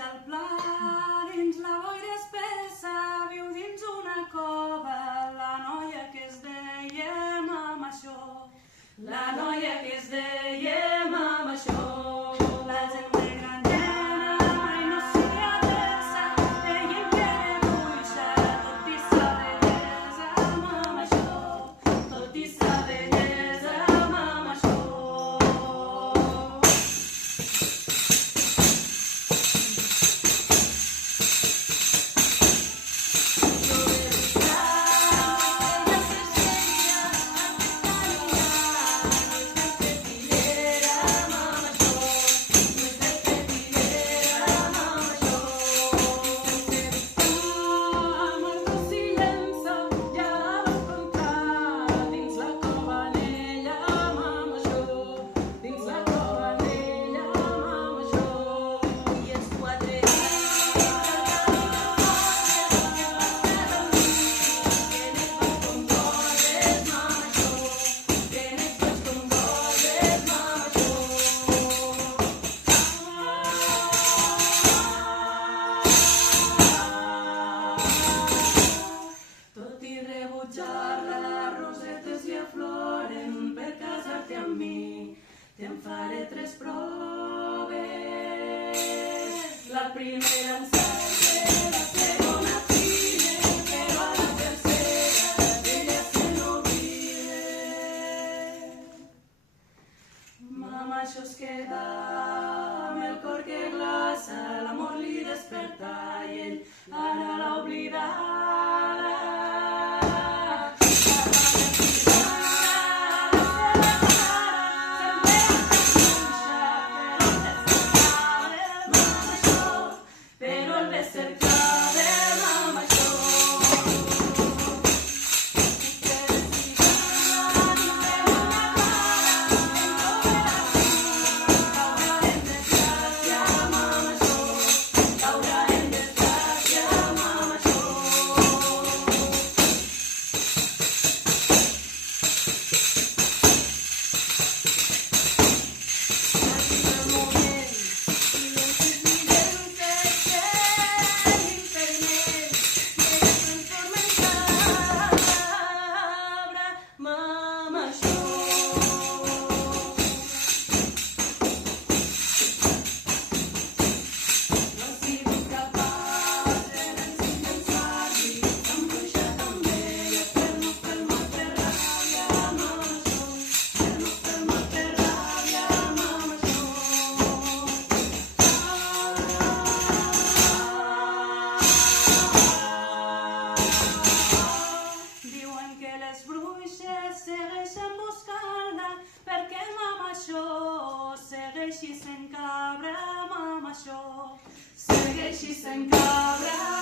al pla, dins la boira espessa, viu dins una cova la noia que es deia Mamaixó. La noia que es deia Mamaixó. La gent de Granyena mai no s'hi adreça, veient que bruixa, tot i sa bellesa, Mamaixó. Tot i sa bellesa, Mamaixó. Tot i rebutjar-la, rosetes i afloren per casar-te amb mi. Te'n faré 3 proves. La primera encerta, la segona filla, però a la tercera d'ella se n'oblida. Mamaixó es queda amb el cor que glaça, l'amor li desperta i ell ara l'ha oblidat. Segueixen buscant-la perquè Mamaixó segueixi sent cabra, Mamaixó segueixi sent cabra.